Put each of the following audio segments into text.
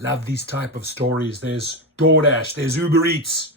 Love these type of stories. There's Doordash, there's Uber Eats,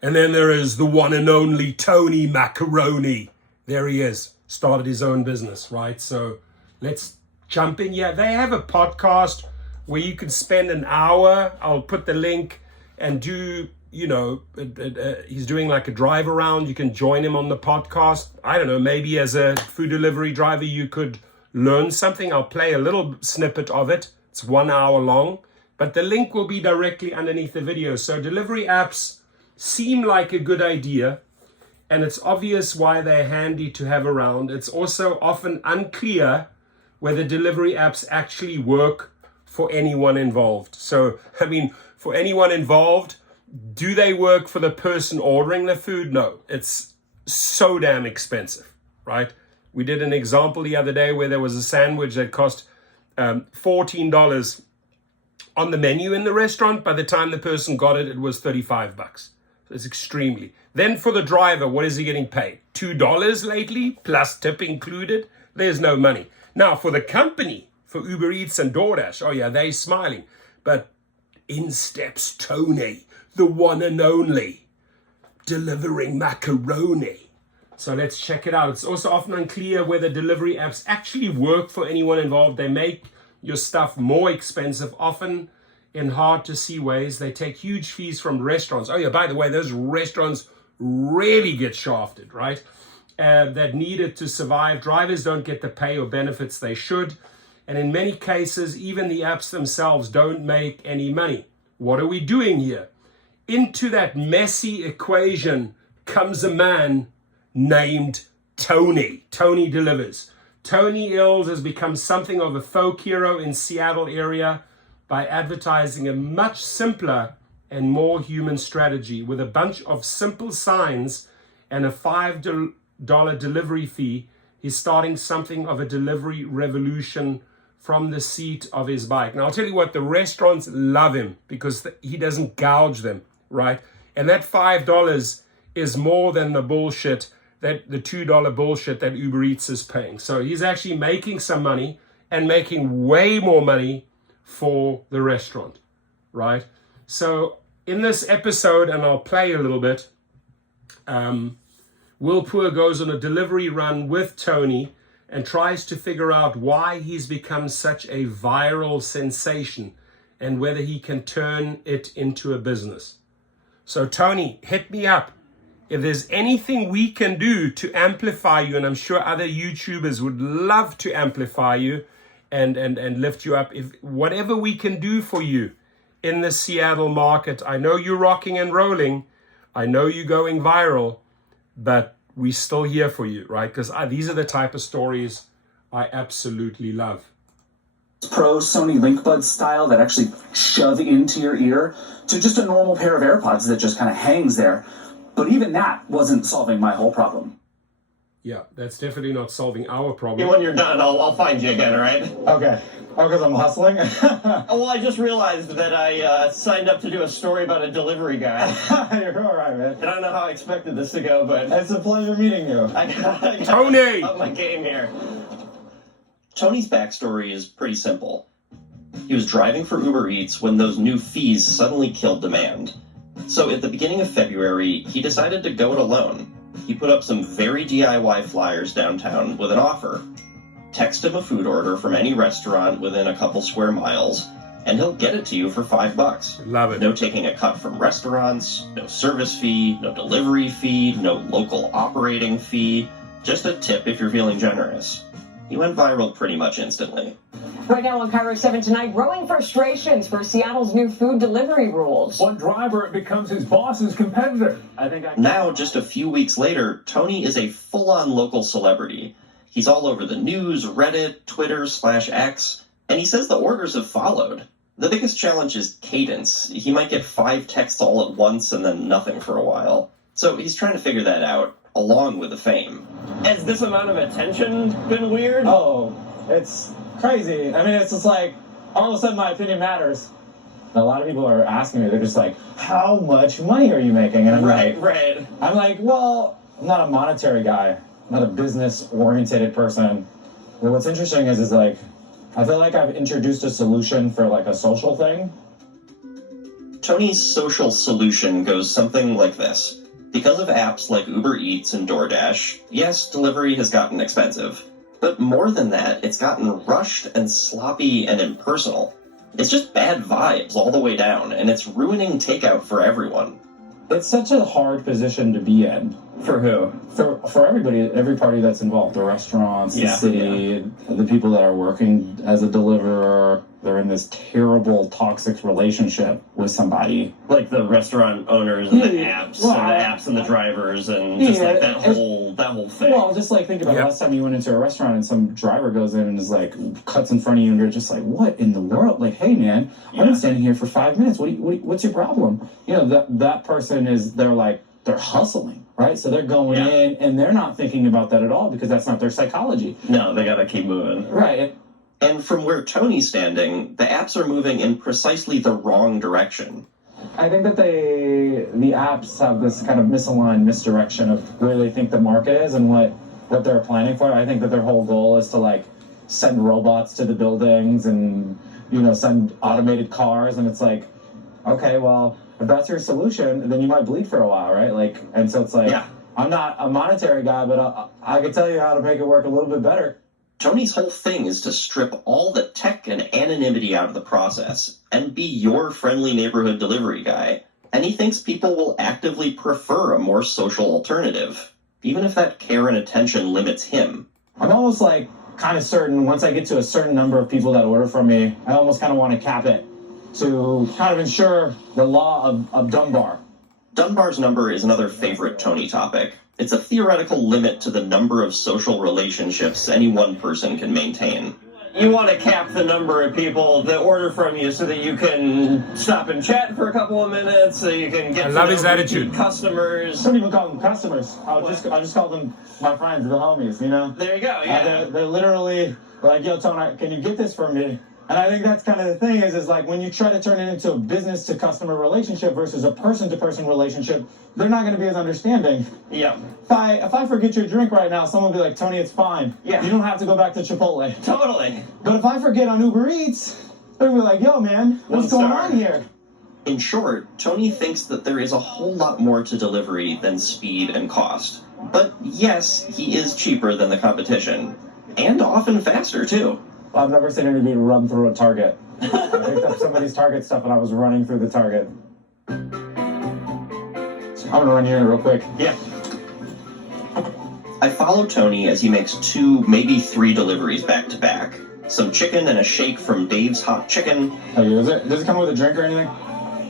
and then there is the one and only Tony Macaroni. There he is, started his own business, right? So let's jump in. Yeah, they have a podcast where you can spend an hour. I'll put the link and do, he's doing like a drive around. You can join him on the podcast. I don't know, maybe as a food delivery driver, you could learn something. I'll play a little snippet of it. It's 1 hour long, but the link will be directly underneath the video. So delivery apps seem like a good idea, and it's obvious why they're handy to have around. It's also often unclear whether delivery apps actually work for anyone involved. So, for anyone involved, do they work for the person ordering the food? No, it's so damn expensive, right? We did an example the other day where there was a sandwich that cost $14 on the menu in the restaurant. By the time the person got it, it was $35. So it's extremely. Then for the driver, what is he getting paid? $2 lately, plus tip included? There's no money. Now for the company, for Uber Eats and Doordash, oh yeah, they're smiling. But in steps Tony, the one and only, delivering macaroni. So let's check it out. It's also often unclear whether delivery apps actually work for anyone involved. They make your stuff more expensive, often in hard to see ways. They take huge fees from restaurants. Oh yeah, by the way, those restaurants really get shafted, right? That need it to survive. Drivers don't get the pay or benefits they should. And in many cases, even the apps themselves don't make any money. What are we doing here? Into that messy equation comes a man named Tony. Tony delivers. Tony Ills has become something of a folk hero in Seattle area by advertising a much simpler and more human strategy with a bunch of simple signs and a $5 delivery fee. He's starting something of a delivery revolution from the seat of his bike. Now, I'll tell you what, the restaurants love him because he doesn't gouge them, right? And that $5 is more than the bullshit, that the $2 bullshit that Uber Eats is paying. So he's actually making some money and making way more money for the restaurant, right? So in this episode, and I'll play a little bit, Will Poor goes on a delivery run with Tony and tries to figure out why he's become such a viral sensation and whether he can turn it into a business. So Tony, hit me up. If there's anything we can do to amplify you, and I'm sure other YouTubers would love to amplify you and lift you up, if whatever we can do for you in the Seattle market. I know you're rocking and rolling. I know you're going viral, but we're still here for you, right? Because these are the type of stories I absolutely love. Pro Sony LinkBuds style that actually shove into your ear to just a normal pair of AirPods that just kind of hangs there. But even that wasn't solving my whole problem. Yeah, that's definitely not solving our problem. When you're done, I'll find you again, all right? Okay. Oh, because I'm hustling? Well, I just realized that I signed up to do a story about a delivery guy. You're all right, man. I don't know how I expected this to go, but... It's a pleasure meeting you. I got Tony! up my game here. Tony's backstory is pretty simple. He was driving for Uber Eats when those new fees suddenly killed demand. So at the beginning of February, he decided to go it alone. He put up some very DIY flyers downtown with an offer. Text him a food order from any restaurant within a couple square miles, and he'll get it to you for $5. Love it. No taking a cut from restaurants, no service fee, no delivery fee, no local operating fee, just a tip if you're feeling generous. He went viral pretty much instantly. Right now on Cairo 7 tonight, growing frustrations for Seattle's new food delivery rules. One driver becomes his boss's competitor. Now, just a few weeks later, Tony is a full-on local celebrity. He's all over the news, Reddit, Twitter/X, and he says the orders have followed. The biggest challenge is cadence. He might get 5 texts all at once and then nothing for a while. So he's trying to figure that out, along with the fame. Has this amount of attention been weird? Oh, it's crazy. I mean, it's just like, all of a sudden my opinion matters. A lot of people are asking me, they're just like, how much money are you making? And I'm Right. I'm like, well, I'm not a monetary guy. I'm not a business-oriented person. But what's interesting is like, I feel like I've introduced a solution for like a social thing. Tony's social solution goes something like this. Because of apps like Uber Eats and Doordash, yes, delivery has gotten expensive. But more than that, it's gotten rushed and sloppy and impersonal. It's just bad vibes all the way down, and it's ruining takeout for everyone. It's such a hard position to be in. For who? For everybody, every party that's involved, the restaurants, the city, the people that are working as a deliverer, they're in this terrible toxic relationship with somebody. Like the restaurant owners and the apps, and the drivers, and just like that whole thing. Well, just like think about last time you went into a restaurant and some driver goes in and is like cuts in front of you, and you're just like, what in the world? Like, hey man, I've been standing here for 5 minutes. What's your problem? You know, that person they're hustling, right? So they're going in and they're not thinking about that at all because that's not their psychology. No, they gotta keep moving. Right. And from where Tony's standing, the apps are moving in precisely the wrong direction. I think that the apps have this kind of misaligned misdirection of where they think the market is and what they're planning for. I think that their whole goal is to like send robots to the buildings and, you know, send automated cars. And it's like, okay, well, if that's your solution, then you might bleed for a while, right? Like, and so it's like, I'm not a monetary guy, but I can tell you how to make it work a little bit better. Tony's whole thing is to strip all the tech and anonymity out of the process and be your friendly neighborhood delivery guy. And he thinks people will actively prefer a more social alternative, even if that care and attention limits him. I'm almost like kind of certain once I get to a certain number of people that order from me, I almost kind of want to cap it to kind of ensure the law of Dunbar. Dunbar's number is another favorite Tony topic. It's a theoretical limit to the number of social relationships any one person can maintain. You want to cap the number of people that order from you so that you can stop and chat for a couple of minutes, so you can get I love his attitude. Customers. I don't even call them customers. I'll just call them my friends, the homies, you know? There you go, They're literally like, yo, Tony, can you get this for me? And I think that's kind of the thing is like when you try to turn it into a business to customer relationship versus a person to person relationship, they're not going to be as understanding. Yeah. If I forget your drink right now, someone will be like, Tony, it's fine. Yeah. You don't have to go back to Chipotle. Totally. But if I forget on Uber Eats, they're going to be like, yo, man, what's going on here? In short, Tony thinks that there is a whole lot more to delivery than speed and cost. But yes, he is cheaper than the competition. And often faster, too. I've never seen anybody run through a Target. I picked up somebody's Target stuff and I was running through the Target. I'm gonna run here real quick. Yeah. I follow Tony as he makes 2, maybe 3 deliveries back to back. Some chicken and a shake from Dave's Hot Chicken. Hey, does it come with a drink or anything?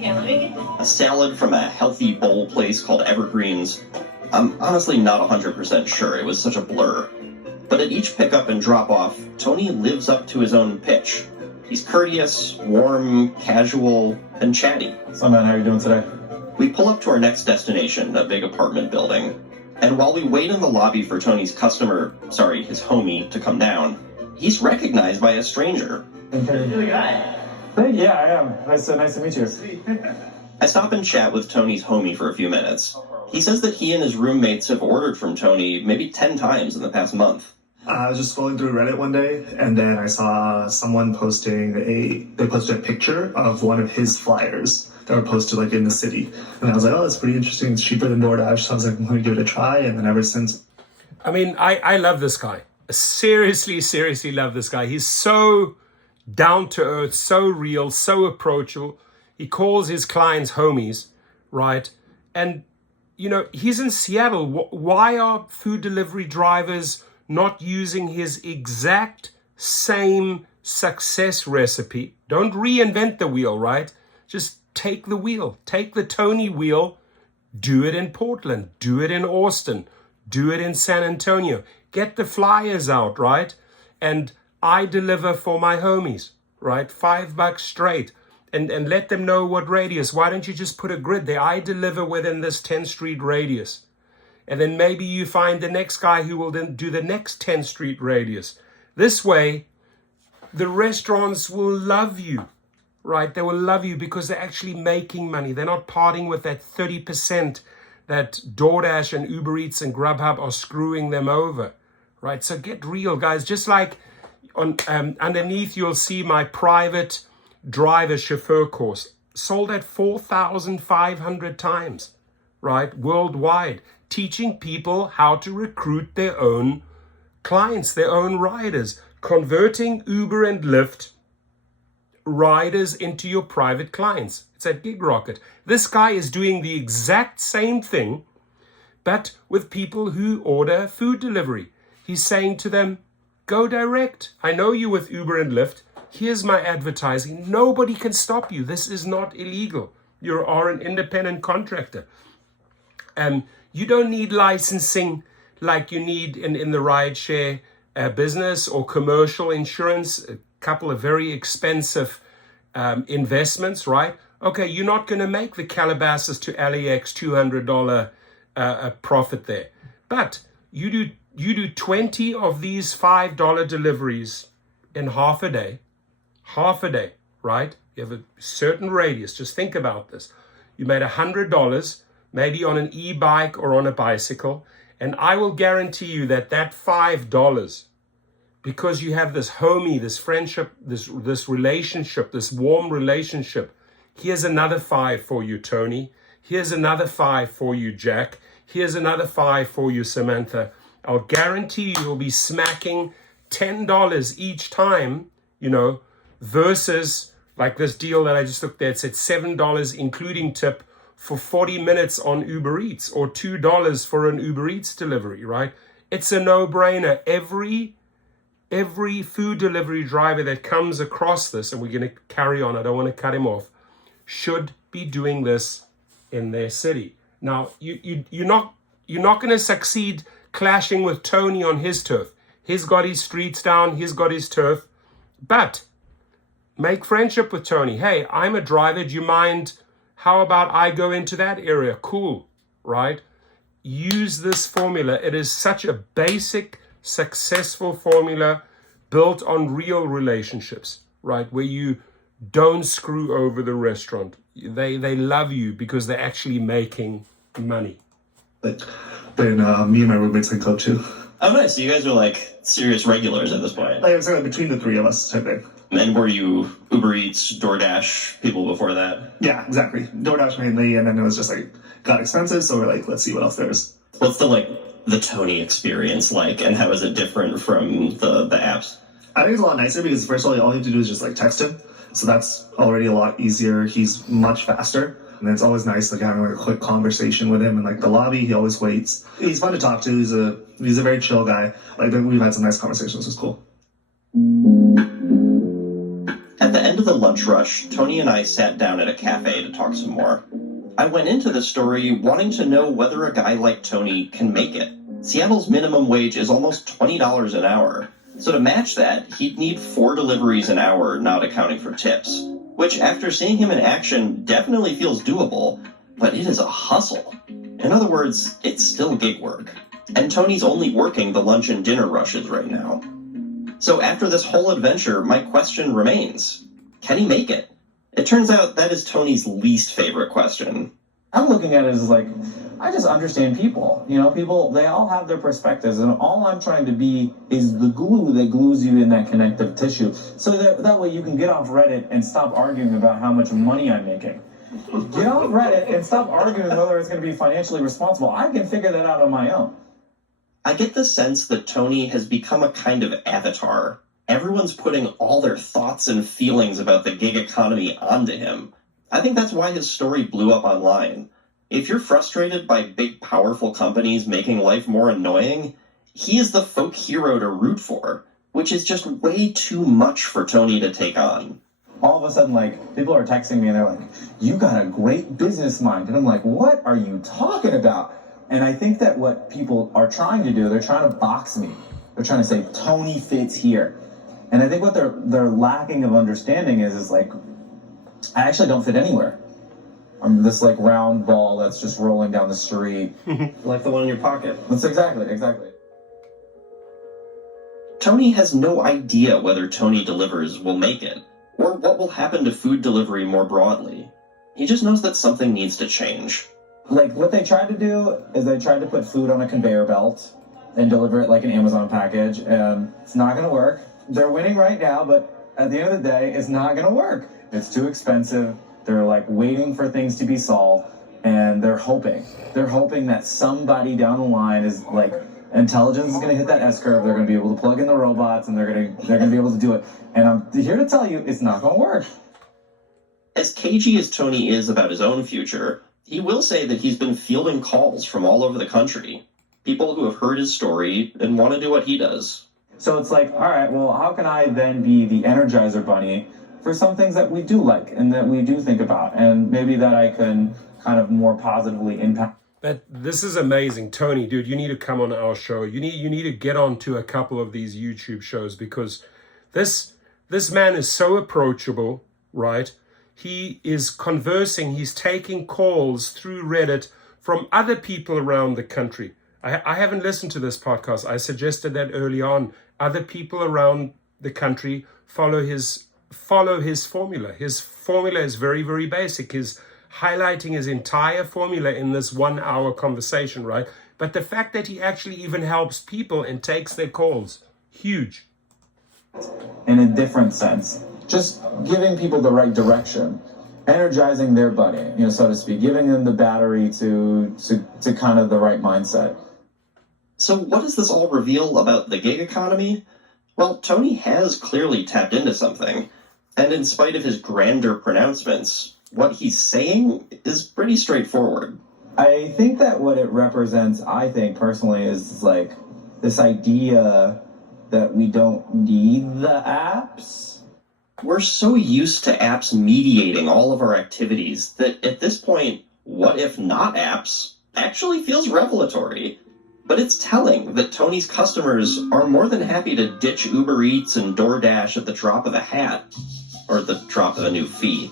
Yeah, let me get A salad from a healthy bowl place called Evergreens. I'm honestly not 100% sure, it was such a blur. But at each pickup and drop-off, Tony lives up to his own pitch. He's courteous, warm, casual, and chatty. So, man, how are you doing today? We pull up to our next destination, a big apartment building. And while we wait in the lobby for Tony's his homie, to come down, he's recognized by a stranger. Okay. You're the guy. Yeah, I am. Nice to meet you. I stop and chat with Tony's homie for a few minutes. He says that he and his roommates have ordered from Tony maybe 10 times in the past month. I was just scrolling through Reddit one day, and then I saw someone posted a picture of one of his flyers that were posted like in the city. And I was like, oh, that's pretty interesting. It's cheaper than Doordash. So I was like, I'm going to give it a try. And then ever since. I mean, I love this guy. Seriously love this guy. He's so down to earth, so real, so approachable. He calls his clients homies, right? And, you know, he's in Seattle. Why are food delivery drivers not using his exact same success recipe? Don't reinvent the wheel, right? Just take the wheel. Take the Tony wheel. Do it in Portland. Do it in Austin. Do it in San Antonio. Get the flyers out, right? And I deliver for my homies, right? $5 straight. And let them know what radius. Why don't you just put a grid there? I deliver within this 10th Street radius. And then maybe you find the next guy who will then do the next 10th Street radius. This way, the restaurants will love you, right? They will love you because they're actually making money. They're not parting with that 30% that DoorDash and Uber Eats and Grubhub are screwing them over, right? So get real, guys. Just like on underneath, you'll see my private driver chauffeur course. sold at 4,500 times, right? Worldwide, teaching people how to recruit their own clients, their own riders, converting Uber and Lyft riders into your private clients. It's at GigRocket. This guy is doing the exact same thing, but with people who order food delivery. He's saying to them, go direct. I know you with Uber and Lyft. Here's my advertising. Nobody can stop you. This is not illegal. You are an independent contractor. You don't need licensing like you need in the rideshare business or commercial insurance. A couple of very expensive investments, right? Okay, you're not going to make the Calabasas to LAX $200 profit there. But you do 20 of these $5 deliveries in half a day, right? You have a certain radius. Just think about this. You made $100, maybe on an e-bike or on a bicycle, and I will guarantee you that $5, because you have this homie, this friendship, this relationship, this warm relationship. Here's another $5 for you, Tony. Here's another $5 for you, Jack. Here's another $5 for you, Samantha. I'll guarantee you'll be smacking $10 each time, versus like this deal that I just looked at. It said $7 including tip for 40 minutes on Uber Eats, or $2 for an Uber Eats delivery, right? It's a no-brainer. Every food delivery driver that comes across this, and we're going to carry on, I don't want to cut him off, should be doing this in their city. Now, you're not going to succeed clashing with Tony on his turf. He's got his streets down, he's got his turf, but make friendship with Tony. Hey, I'm a driver, do you mind? How about I go into that area? Cool, right? Use this formula. It is such a basic, successful formula built on real relationships, right? Where you don't screw over the restaurant. They love you because they're actually making money. Then me and my roommates can go too. Oh, nice. So you guys are like serious regulars at this point. Like I said, between the three of us type thing. And were you Uber Eats, DoorDash people before that? Yeah, exactly. DoorDash mainly, and then it was just like got expensive, so we're like, let's see what else there is. What's the Tony experience like, and how is it different from the apps? I think it's a lot nicer because first of all you have to do is just like text him, so that's already a lot easier. He's much faster, and it's always nice like having like a quick conversation with him in like the lobby. He always waits. He's fun to talk to. He's a very chill guy. Like we've had some nice conversations. It's cool. At the end of the lunch rush, Tony and I sat down at a cafe to talk some more. I went into the story wanting to know whether a guy like Tony can make it. Seattle's minimum wage is almost $20 an hour. So to match that, he'd need 4 deliveries an hour, not accounting for tips. Which, after seeing him in action, definitely feels doable, but it is a hustle. In other words, it's still gig work. And Tony's only working the lunch and dinner rushes right now. So after this whole adventure, my question remains, can he make it? It turns out that is Tony's least favorite question. I'm looking at it as like, I just understand people. People, they all have their perspectives, and all I'm trying to be is the glue that glues you in that connective tissue. So that way you can get off Reddit and stop arguing about how much money I'm making. Get off Reddit and stop arguing whether it's going to be financially responsible. I can figure that out on my own. I get the sense that Tony has become a kind of avatar. Everyone's putting all their thoughts and feelings about the gig economy onto him. I think that's why his story blew up online. If you're frustrated by big, powerful companies making life more annoying, he is the folk hero to root for, which is just way too much for Tony to take on. All of a sudden, people are texting me and they're like, you got a great business mind. And I'm like, what are you talking about? And I think that what people are trying to do, they're trying to box me. They're trying to say, Tony fits here. And I think what they're lacking of understanding is I actually don't fit anywhere. I'm this round ball that's just rolling down the street. Like the one in your pocket. That's exactly. Tony has no idea whether Tony Delivers will make it, or what will happen to food delivery more broadly. He just knows that something needs to change. What they tried to do is they tried to put food on a conveyor belt and deliver it like an Amazon package, and it's not going to work. They're winning right now, but at the end of the day, it's not going to work. It's too expensive. They're like waiting for things to be solved, and they're hoping that somebody down the line is like, intelligence is going to hit that S-curve. They're going to be able to plug in the robots, and they're going to be able to do it. And I'm here to tell you, it's not going to work. As cagey as Tony is about his own future, he will say that he's been fielding calls from all over the country. People who have heard his story and want to do what he does. So it's like, all right, well, how can I then be the Energizer Bunny for some things that we do like and that we do think about, and maybe that I can kind of more positively impact. This is amazing. Tony, dude, you need to come on our show. You need to get onto a couple of these YouTube shows, because this man is so approachable, right? He is conversing, he's taking calls through Reddit from other people around the country. I haven't listened to this podcast. I suggested that early on. Other people around the country follow his formula. His formula is very, very basic. He's highlighting his entire formula in this 1 hour conversation, right? But the fact that he actually even helps people and takes their calls, huge. In a different sense, just giving people the right direction, energizing their buddy, so to speak, giving them the battery to kind of the right mindset. So what does this all reveal about the gig economy? Well, Tony has clearly tapped into something. And in spite of his grander pronouncements, what he's saying is pretty straightforward. I think that what it represents, I think personally, is like this idea that we don't need the apps. We're so used to apps mediating all of our activities that at this point, what if not apps actually feels revelatory. But it's telling that Tony's customers are more than happy to ditch Uber Eats and Doordash at the drop of a hat, or the drop of a new fee.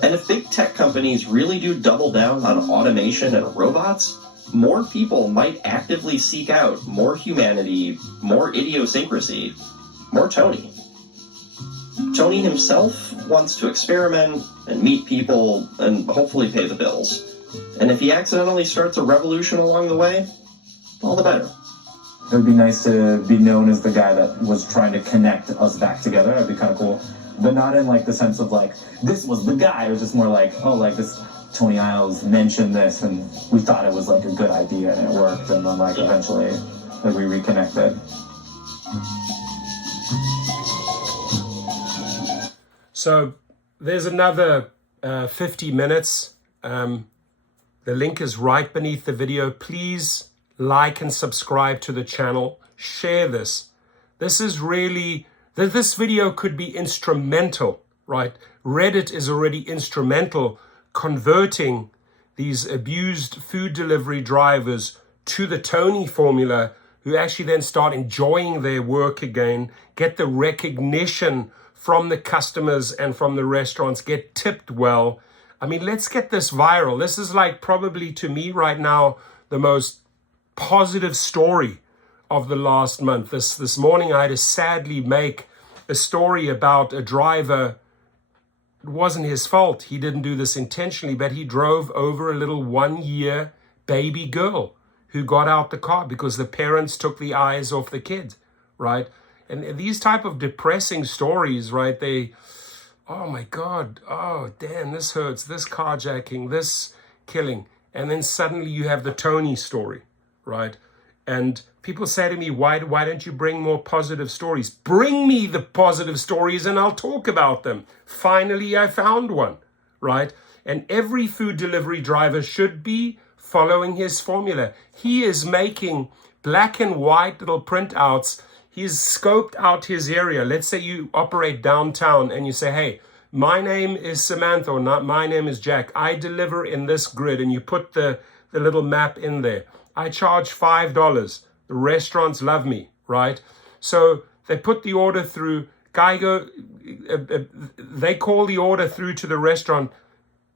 And if big tech companies really do double down on automation and robots, more people might actively seek out more humanity, more idiosyncrasy, more Tony. Tony himself wants to experiment and meet people and hopefully pay the bills. And if he accidentally starts a revolution along the way, all the better. It would be nice to be known as the guy that was trying to connect us back together. That'd be kind of cool. But not in like the sense of like, this was the guy. It was just more like, oh, like this Tony Isles mentioned this and we thought it was like a good idea and it worked. And then like eventually like, we reconnected. So there's another 50 minutes. The link is right beneath the video. Please like and subscribe to the channel. Share this. This is really, this video could be instrumental, right? Reddit is already instrumental converting these abused food delivery drivers to the Tony formula, who actually then start enjoying their work again, get the recognition from the customers and from the restaurants, get tipped well. I mean, let's get this viral. This is like probably to me right now, the most positive story of the last month. This morning I had to sadly make a story about a driver. It wasn't his fault. He didn't do this intentionally, but he drove over a little 1-year baby girl who got out the car because the parents took the eyes off the kid, right? And these type of depressing stories, right? They, oh my God, oh damn, this hurts, this carjacking, this killing. And then suddenly you have the Tony story, right? And people say to me, why don't you bring more positive stories? Bring me the positive stories and I'll talk about them. Finally, I found one, right? And every food delivery driver should be following his formula. He is making black and white little printouts. He's scoped out his area. Let's say you operate downtown and you say, hey, my name is Samantha, or not, my name is Jack. I deliver in this grid, and you put the little map in there. I charge $5. The restaurants love me, right? So they put the order through. They call the order through to the restaurant.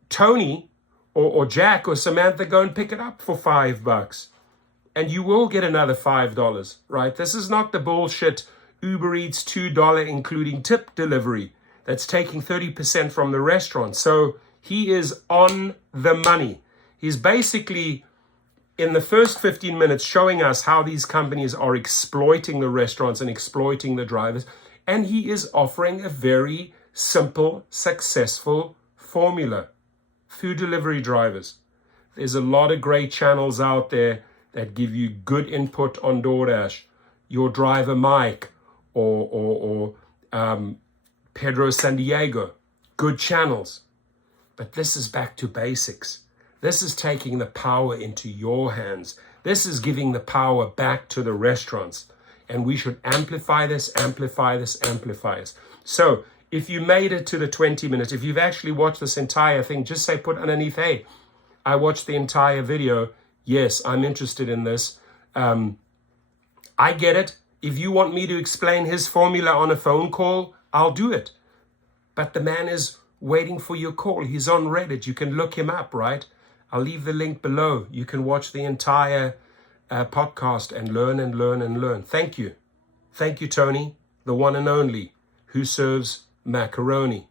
Tony or Jack or Samantha go and pick it up for $5. And you will get another $5, right? This is not the bullshit Uber Eats $2 including tip delivery that's taking 30% from the restaurant. So he is on the money. He's basically, in the first 15 minutes, showing us how these companies are exploiting the restaurants and exploiting the drivers. And he is offering a very simple, successful formula. Food delivery drivers. There's a lot of great channels out there that give you good input on DoorDash. Your driver Mike or Pedro San Diego. Good channels. But this is back to basics. This is taking the power into your hands. This is giving the power back to the restaurants. And we should amplify this, amplify this, amplify this. So if you made it to the 20 minutes, if you've actually watched this entire thing, just say, put underneath, hey, I watched the entire video. Yes, I'm interested in this. I get it. If you want me to explain his formula on a phone call, I'll do it. But the man is waiting for your call. He's on Reddit. You can look him up, right? I'll leave the link below. You can watch the entire podcast and learn and learn and learn. Thank you. Thank you, Tony, the one and only, who serves macaroni.